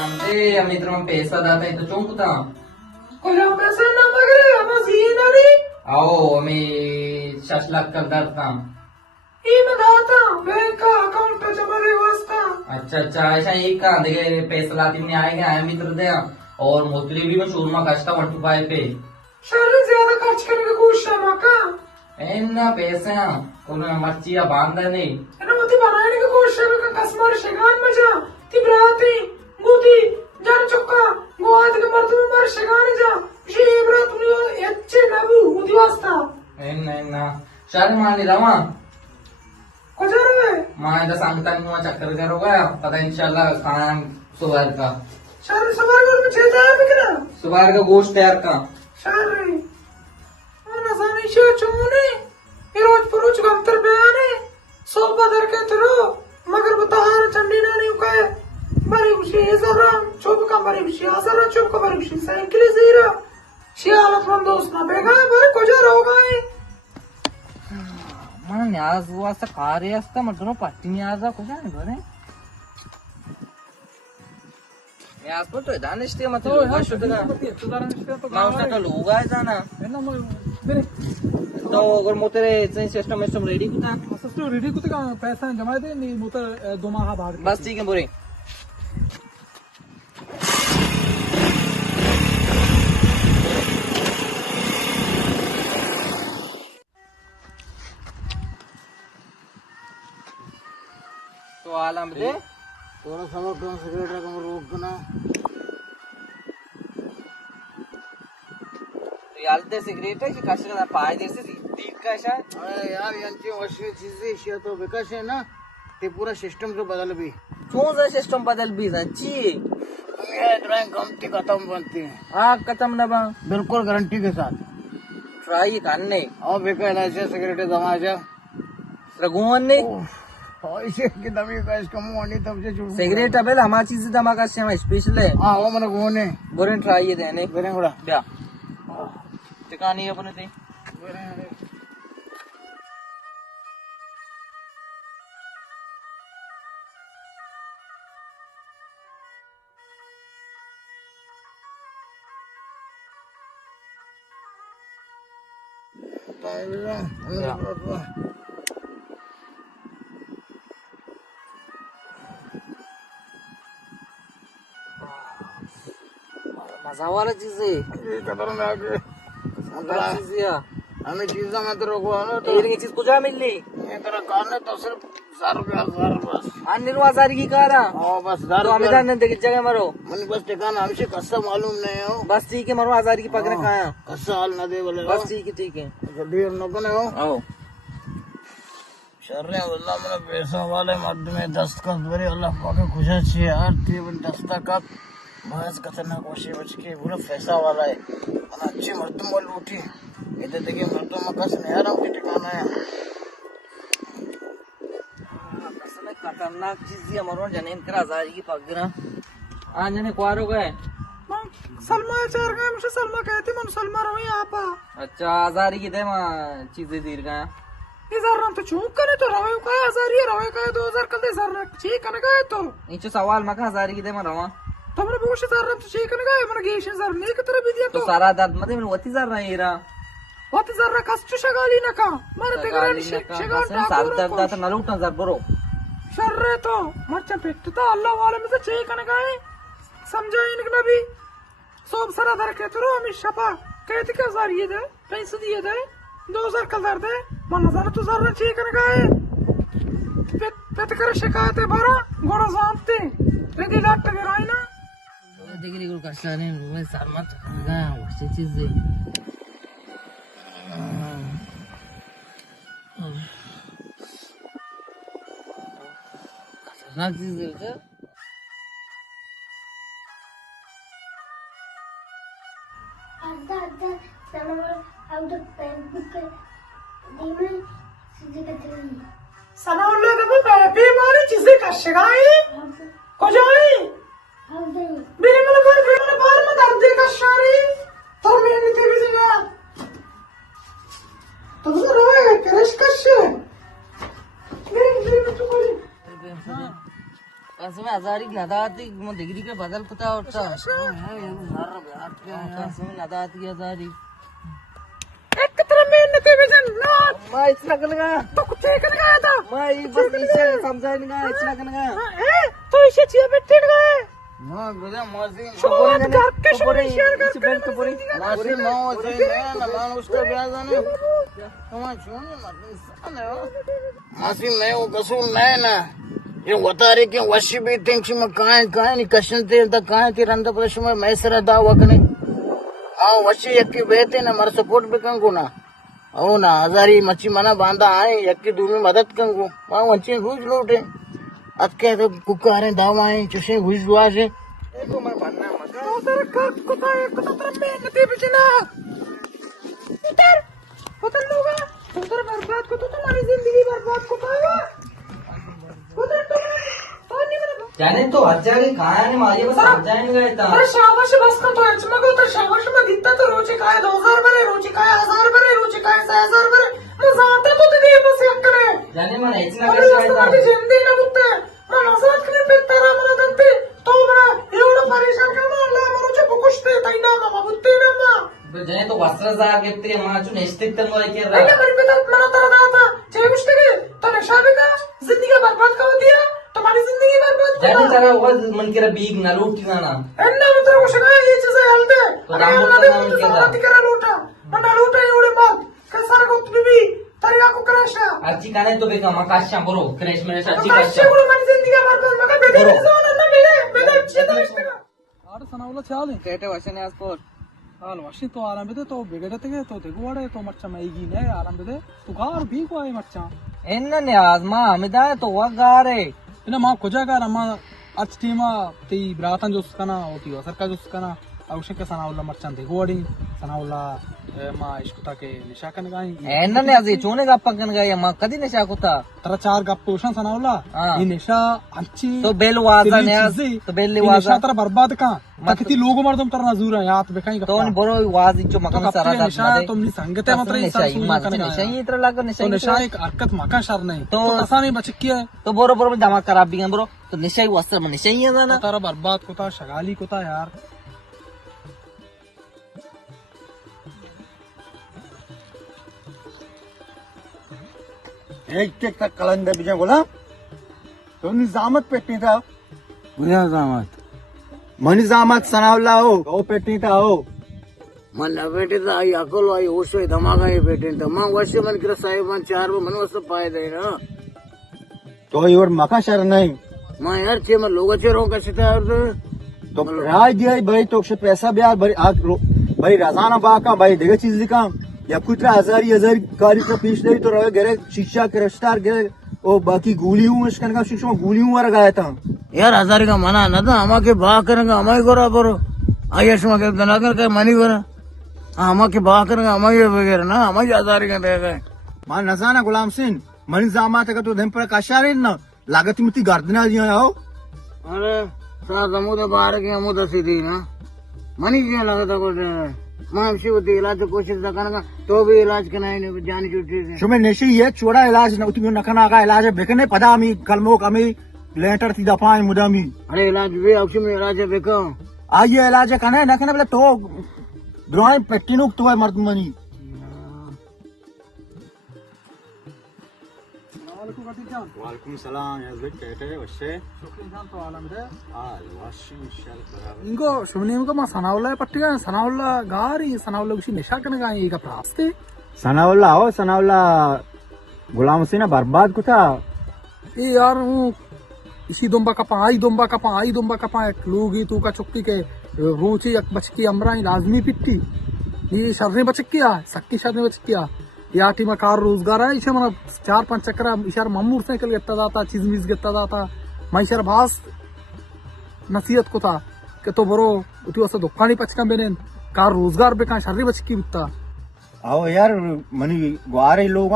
Ante, a mi tron pesa data ito chung kuta. Kaya पैसा ना मगरे हम scene आरी आओ हमें 6 लाख का दर था. ये बताता बैंक का अकाउंट पे जमा दे वास्ता अच्छा अच्छा ऐसा ही का देखिए पैसा लाती में आएगा है मित्र दे और मोतरी भी मैं शूरमा कष्टा 125 पे. शहर ज्यादा खर्च करने की कोशिश है माका एन्ना पैसे कोन मर्ची या बांधा नहीं. है वो ती बनाने की कोशिश है का कस्टमर शिगान में जा ती ब्राती गुदी जान चुका गोवाद के मर्द में मर शिगान जा ये ब्रात में अच्छे नबू गुदी वास्ता एन्ना एन्ना शारी मानी रवा कुछ रहे मां इधर सांगता नहीं चक्कर करोगा पता इंशाल्लाह खाना सुबह का शहर सवार में 6000 बिकना सुबह का गोश्त तैयार का शहर ना जाने शे चुमने ये रोज पुरुष गंतर बयाने सोबा दर के तरो मगर बताहार चंडी ना नहीं उकाए बड़ी खुशी जरा चुप का बड़ी खुशी आसरा चुप का बड़ी खुशी साइकिल जीरा शियालत मन दोस्त ना बेगा बरे कोजा रोगा है मन आज वो असं कार्य असतं म्हटलं पाठीने आज कुठे आहे बरे मी आज पण तो दानिश ते मत माउसा का लोग आहे जाना तो अगर मोतरे सिस्टम सिस्टम रेडी कुता सिस्टम रेडी कुते का पैसा जमा दे नहीं मोटर दो माह बाद बस ठीक है बोरे तो आलम दे थोड़ा समय कम सिगरेट रकम रोकना यालते सिगरेट आहे की कशाला पाय देते ठीक कशा अरे यार यांची अशी चीजें तो विकास है ना ते पूरा सिस्टम से बदल भी चोंजा सिस्टम बदल भी ची ड्राइंग कमती खत्म बनती है हाँ खत्म ना बा बिल्कुल गारंटी के साथ ट्राई करने और बेकार ऐसे सिगरेट जमा जा रघुवन ने ऐसे की दबी का इसका मुंह नहीं तब से छूट सिगरेट अबे हमारी चीज धमाका से हम स्पेशल है हाँ वो मैंने गोने बोरे ट्राई ये देने बेरे बड़ा ब्या टिकानी अपने ते मजा वाला चीज है खतरनाक है चीज है हमें चीजा में तो रोको ना तो ये चीज कुछ मिलली ये तेरा कार तो सिर्फ 1000 बस अन्य आजारी की कारा हाँ बस तो हमें जाने दे जगह मरो मन बस ठिकाना हमसे कस्सा मालूम नहीं हो बस ठीक है मरो आजारी की पकड़े खाया कस्सा हाल ना दे बोले बस ठीक है गड्डी नको ने हो आओ शर्रे अल्लाह मला पैसा वाले मर्द में दस्तखत बरे अल्लाह पाके खुशा छे यार तीन दस्तखत बस खतरनाक वशी बच के पूरा पैसा वाला है और अच्छी मर्द मोल उठी इधर देखिए मर्द में कस नहीं आ रहा ठिकाना है खतरनाक चीज है मरो जने इनकर आजारी की पकड़ा आज जने क्वारो गए सलमा चार गए मुझे सलमा कहती मन सलमा रही आपा अच्छा आजारी की दे मां चीजें दीर गया इधर तो चूक करे तो रवे का हजार ये रवे का 2000 कल दे सर ठीक है ना तो नीचे सवाल मका आजारी की दे मां रवा तुमने बहुत सर तो ठीक है ना मन गेश सर ने की तरह भी दिया तो सारा दाद मते में वती जार नहीं रा वत जर कष्ट शगाली ना का मन ते गाली शगाल साल दर्द दात नलूटन जर बरो शर्रे तो मच्चा पेटता अल्लाह वाले में से ठीक है ना गाय समझा इनके नबी सब सरा दर के तो हम शपा कहते के हजार ये दे पैसे दिए दे 2000 कल दर दे मन जरा तो जर ठीक है ना गाय पेट कर शिकायत है बारा गोड़ा जानते रेडी डॉक्टर के राय ना डिग्री को कष्टा ने मैं सर मत गा वैसी चीज है खतरनाक चीज है क्या ada sama auto Facebook dime सीधे कतरी सना उल्ला का बेमारी चीजें का शिकाई को जाई हम दे मेरे मन पर बेमार बार में दर्द का शारी तो मैं नहीं तेरी जिना तो जो रोएगा क्रश कर से मेरे दिल में तो कोई कसम हजारी नदाती डिग्री के बदल कुता उठता कसम नदाती हजारी एक तरह मेहनत है बेजन ना मैं इतना करेगा तो कुछ एक लगाया था मैं बस इसे समझाएगा इतना करेगा तो इसे चाहिए बैठे गए मां गुजा मौसी शुरुआत करके शुरू शेयर इस बेल्ट पर मौसी मौसी मैं ना मान उसका ब्याज आने तुम छोड़ो मत मौसी मैं वो कसूर नहीं ना ये बता रही कि वशी भी थिंक मैं कहां नहीं कशन थे तो कहां थी रंद प्रदेश में मैं सरा दावा कने हां वशी यक्की बेते ना मर सपोर्ट भी कंगू ना ओ ना हजारी मच्छी मना बांधा आए यक्की दूर में मदद कंगू वहां वंची घुस लूटे अतके तो कुकारे दावाएं चुसे घुस दुआ से एको मैं बनना मगर उधर कर कुता एक तरह मेहनत है बेजना उधर उधर लोगा उधर बर्बाद को तो तुम्हारी जिंदगी बर्बाद को पाएगा उधर तो नहीं मेरा जाने तो हजारी कहाँ है मारिए बस समझाएंगे गए था अरे शाबाश बस का तो एच मगो तो शाबाश में दिखता तो रोचे काय 2000 बरे रोचे काय 1000 बरे रोचे काय 6000 बरे मजा आता तो दे बस एक करे जाने मन इतना अरे कैसे असं था माझी जिंदगी ना मुक्ते मन असंच करे पेतारा मला दंते तो मला एवढं परेशान कर मला मरोचे बुकुष्टे तैना मामा बुत्ते ना मा जाने तो वस्त्र जा घेते माचू नेस्टिक तंग वाई के अरे मेरे पिता मला तर दाता जे गोष्ट के तो नशा भी का जिंदगी बर्बाद कर दिया तुम्हारी जिंदगी बर्बाद कर जाने जरा वो मन के बीग ना लूटी ना ना एन्ना मित्र गोष्ट काय ये चीज हलते तो राम बोलता ना उनके दा करा लूटा मन लूटा एवढे मग कसार को तुम्ही तरी आको क्रशा अच्छी काने तो बेका मकाशा बरो क्रेश में अच्छी काशे काशा गुरु मन जिंदगी बर्बाद मग बेदे जाऊन ना मेले चित्र आड सनावला चाले केटे वशने आसपोर हाल वशी तो आराम बेदे तो बिगड़ते गए तो देखो वाड़े तो मच्छा मैगी ने आराम बेदे तो गार भी को आए मच्छा एन्ने आजमा हमेदा तो वगारे इना मां कुजागार अम्मा आज टीमा ती ब्रातन जोस्कना होती सरका जोस्कना आवश्यक सनावला मच्छा देखो वाड़ी सनावला मां इश्कुता के निशाकन गाई एन्ने अजी चोने गप्पन गए मां कदी नशा कुता तर चार गप्प पोषण सनावला ही निशा अच्छी तो बेल वाजा ने तो बेल वाजा निशा तर बर्बाद का किती लोग मर्दम तर नजूर है यात बेकाई तो बरो वाज जो मकान सारा निशा तुमनी संगते मात्र निशा इत्र लाग निशा निशा एक हरकत मका शर नाही तो असा नाही बचकी है तो बरो बरो दिमाग खराब भी बरो तो निशा वस्त्र में निशा ही है ना तारा बर्बाद कोता शगाली कोता यार एक टेक तक कलंदर बिजा बोला तो निजामत पेटनी था बुझा जामत मनी जामत सनावला हो ओ पेटनी था हो मन बेटे था आई अकल आई ओशो धमाका ये पेटनी था मां वर्ष मन कर साहेब मन चार मन वस पाए दे ना तो योर मका शर नहीं मां यार छे मन लोग छे रो कसे था तो राज दिया भाई तो पैसा ब्याज भाई रजाना बाका भाई देगा चीज दिखा या कुछ हजार गाड़ी का पीछ नहीं तो रहे गरे शिक्षा के रफ्तार गरे ओ बाकी गोली हूँ इसकन का शिक्षा गोली हूँ लगाया था यार हजार का मना ना था हमा के बा करेंगे हमारे गोरा बरो आयश में के ना कर मनी गोरा हमा के बा करेंगे हमारे वगैरह ना हमारे हजार का दे गए मान नजाना गुलाम सिंह मनी जामा तक तो धम पर काशारे ना लागत मिट्टी गर्दना दिया आओ अरे सा समुद्र बाहर के समुद्र सीधी ना मनी क्या लगता को मामशी होती इलाज कोशिश करना तो भी इलाज करना जान छुट्टी शुमे नशी है चोड़ा इलाज न तुम्हें नखना का इलाज बेकने पदा मी कलमो कमी लेटर थी दफा मुदामी अरे इलाज भी औषध में इलाज बेको आइए इलाज करना नखना बोले तो द्रोण पेट्टिनुक तो मर्द मनी वालेकुम सलाम यार कहते वशे ఇంకో శివనేమిగా మా సనావుల్లా పట్టిగా సనావుల్లా గారి సనావుల్లా గురించి నిషాకన గాని ఇక ప్రాస్తే सनावला हो सनावला गुलाम हुसैन बर्बाद को था ए यार हूँ इसी दोंबा कपा आई दोंबा कपा एक लोगी तू का चुक्की के रोची एक बचकी अमराई लाजमी पिट्टी ये शर्रे बचकिया सक्की शर्रे बचकिया या टीमा कार रोजगार है इसे मला 4-5 चक्र इशार मम्मूर सायकल घेतला जाता चीजमीज घेतला जाता माईशार भास नसीहत को था कि तो बरो तू असं दुकानी पचका बेनेन कार रोजगार बेका शर्री बचकी बिकता आओ यार मनी ग्वारे लोग